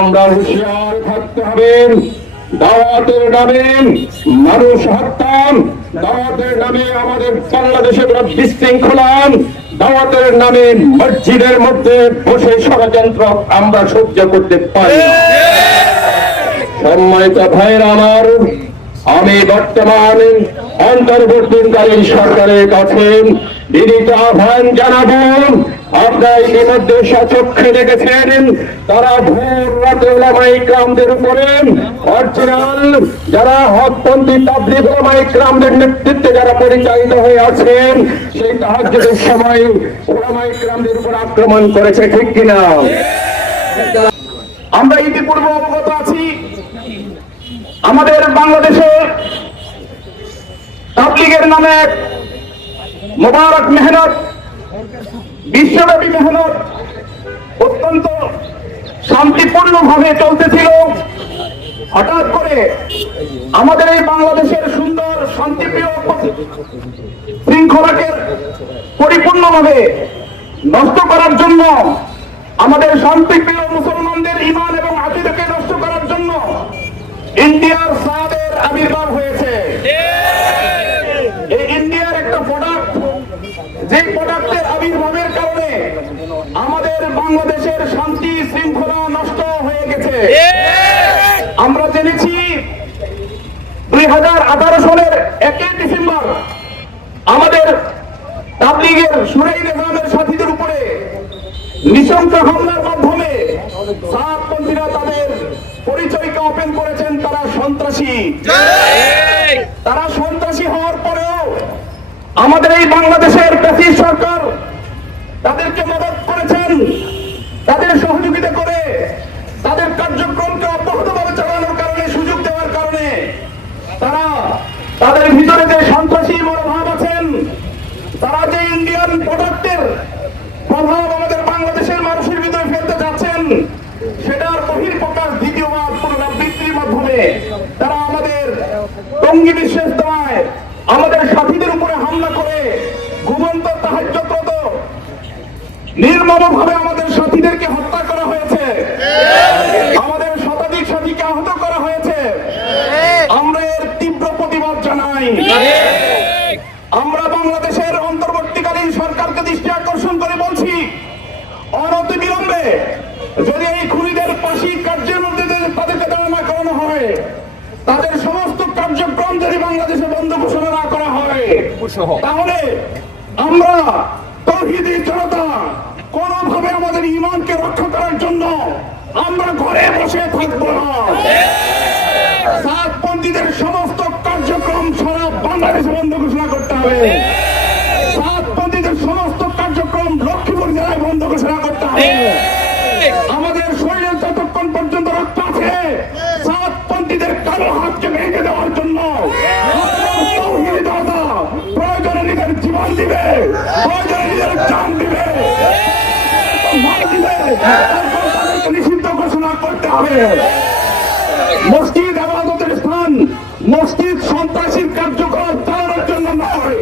আমরা হুঁশিয়ার থাকতে হবে। দাওয়াতের নামে মানুষ হত্যা, দাওয়াতের নামে আমাদের বাংলাদেশে বিশৃঙ্খলা, দাওয়াতের নামে মসজিদের মধ্যে বসে ষড়যন্ত্র আমরা সহ্য করতে পারি না। সম্মানিত ভাইরা আমার, আমি বর্তমান অন্তর্বর্তীকালীন সরকারের কাছে বিনীত আহ্বান জানাবো। আপনারা ইতিমধ্যে সচক্ষে দেখেছেন তারা ভোর রাতে ওলামায়ে ইকরামদের উপরে অরিজিনাল যারা হকপন্থী তাবলীগ ওলামায়ে ইকরামদের নেতৃত্বে যারা পরিচালিত হয়ে আছেন সেই তাহাজ্জুদের সময় ওলামায়ে ইকরামদের উপর আক্রমণ করেছে, ঠিক কিনা? আমরা ইতিপূর্বে অবগত আছি আমাদের বাংলাদেশে তাবলীগের নামে মোবারক মেহনত, বিশ্বব্যাপী মেহনত অত্যন্ত শান্তিপূর্ণ ভাবে চলতেছিল। হঠাৎ করে আমাদের এই বাংলাদেশের সুন্দর শান্তিপ্রিয় শৃঙ্খলাকে পরিপূর্ণভাবে নষ্ট করার জন্য, আমাদের শান্তিপ্রিয় মুসলমানদের ঈমান এবং আকীদাকে নষ্ট করার জন্য ইন্ডিয়ার সাদের আবির্ভাব হয়েছে। এই ইন্ডিয়ার একটা প্রোডাক্ট, যে প্রোডাক্টের আবির্ভাবের কারণে আমাদের বাংলাদেশের শান্তি শৃঙ্খলা নষ্ট হয়ে গেছে। আমরা জেনেছি 2018 সালের 1 ডিসেম্বর আমাদের তাবলীগের শুরাই নিজামের সাথীদের উপরে নৃশংস হামলার মাধ্যমে সাতপন্থীরা তাদের পরিচয়কে ওপেন করেছেন তারা সন্ত্রাসী। তারা সন্ত্রাসী হওয়ার পরেও আমাদের এই বাংলাদেশের ফ্যাসিস্ট সরকার তাদেরকে মদত করেছেন, তাদের সহযোগিতা করে তাদের কার্যক্রমকে অব্যাহতভাবে চালানোর কারণে, সুযোগ দেওয়ার কারণে তারা তাদের ভিতরে যে সন্ত্রাসী মনোভাব আছেন, তারা যে ইন্ডিয়ান প্রোডাক্টের প্রভাব আমাদের বাংলাদেশের মানুষের ভিতরে ফেলতে যাচ্ছেন, সেটার বহিঃপ্রকাশ দ্বিতীয়বার পুনরাবৃত্তির মাধ্যমে তারা আমাদের টঙ্গী বিশ্ববিদ্যালয় আমাদের সাথীদের উপরে হামলা করে ঘুমন্ত তাহাজ্জুদরত নির্মমভাবে আমাদের সাথীদেরকে হত্যা করা হয়েছে, আমাদের শতাধিক সাথীকে আহত করা হয়েছে। আমরা এর তীব্র প্রতিবাদ জানাই। আমরা বাংলাদেশের অন্তর্বর্তীকালীন সরকারকে দৃষ্টি আকর্ষণ করে বলছি, অনতিবিলম্বে যদি এই খুনিদের ফাঁসি কার্যের মধ্যে তাদেরকে দাঁড়ানো করানো হয়, তাদের সমস্ত কার্যক্রম যদি বাংলাদেশে বন্ধ ঘোষণা না করা হয়, তাহলে আমরা তাওহীদি জনতা কোনোভাবে আমাদের ঈমানকে রক্ষা করার জন্য আমরা ঘরে বসে থাকবো না। সাতপন্থীদের সমস্ত কার্যক্রম সারা বাংলাদেশে বন্ধ ঘোষণা করতে হবে। সাতপন্থীদের সমস্ত কার্যক্রম লক্ষ্মীপুর জেলায় বন্ধ ঘোষণা করতে হবে। আমাদের শরীরে যতক্ষণ পর্যন্ত রক্ত আছে, হবে। মসজিদ ইবাদতের স্থান, মসজিদ সন্ত্রাসী কার্যকলাপ চালানোর জন্য নয়।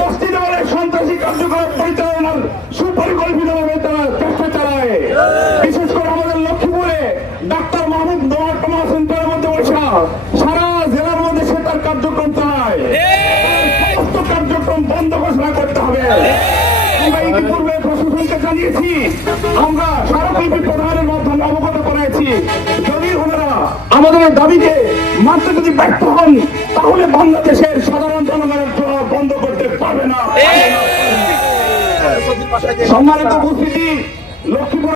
মসজিদে অনেক সন্ত্রাসী কার্যকলাপ পরিচালনার সুপরিকল্পিতভাবে তারা চেষ্টা চালায়। বিশেষ করে আমাদের লক্ষ্মীপুরে ডাক্তার মাহমুদ মহকুমা সেন্টারের মধ্যে বসা সারা জেলার মধ্যে সে তার কার্যক্রম চালায়। সমস্ত কার্যক্রম বন্ধ ঘোষণা করতে হবে। আমরা ইতিপূর্বে প্রশাসনকে জানিয়েছি, আমরা স্মারকলিপি প্রদানের মাধ্যমে অবগত করেছি। যদি ওনারা আমাদের এই দাবিকে মানতে যদি ব্যর্থ হন, তাহলে বাংলাদেশের সাধারণ জনগণের জন্য বন্ধ করতে পারবে না। সম্মানিত উপস্থিতি,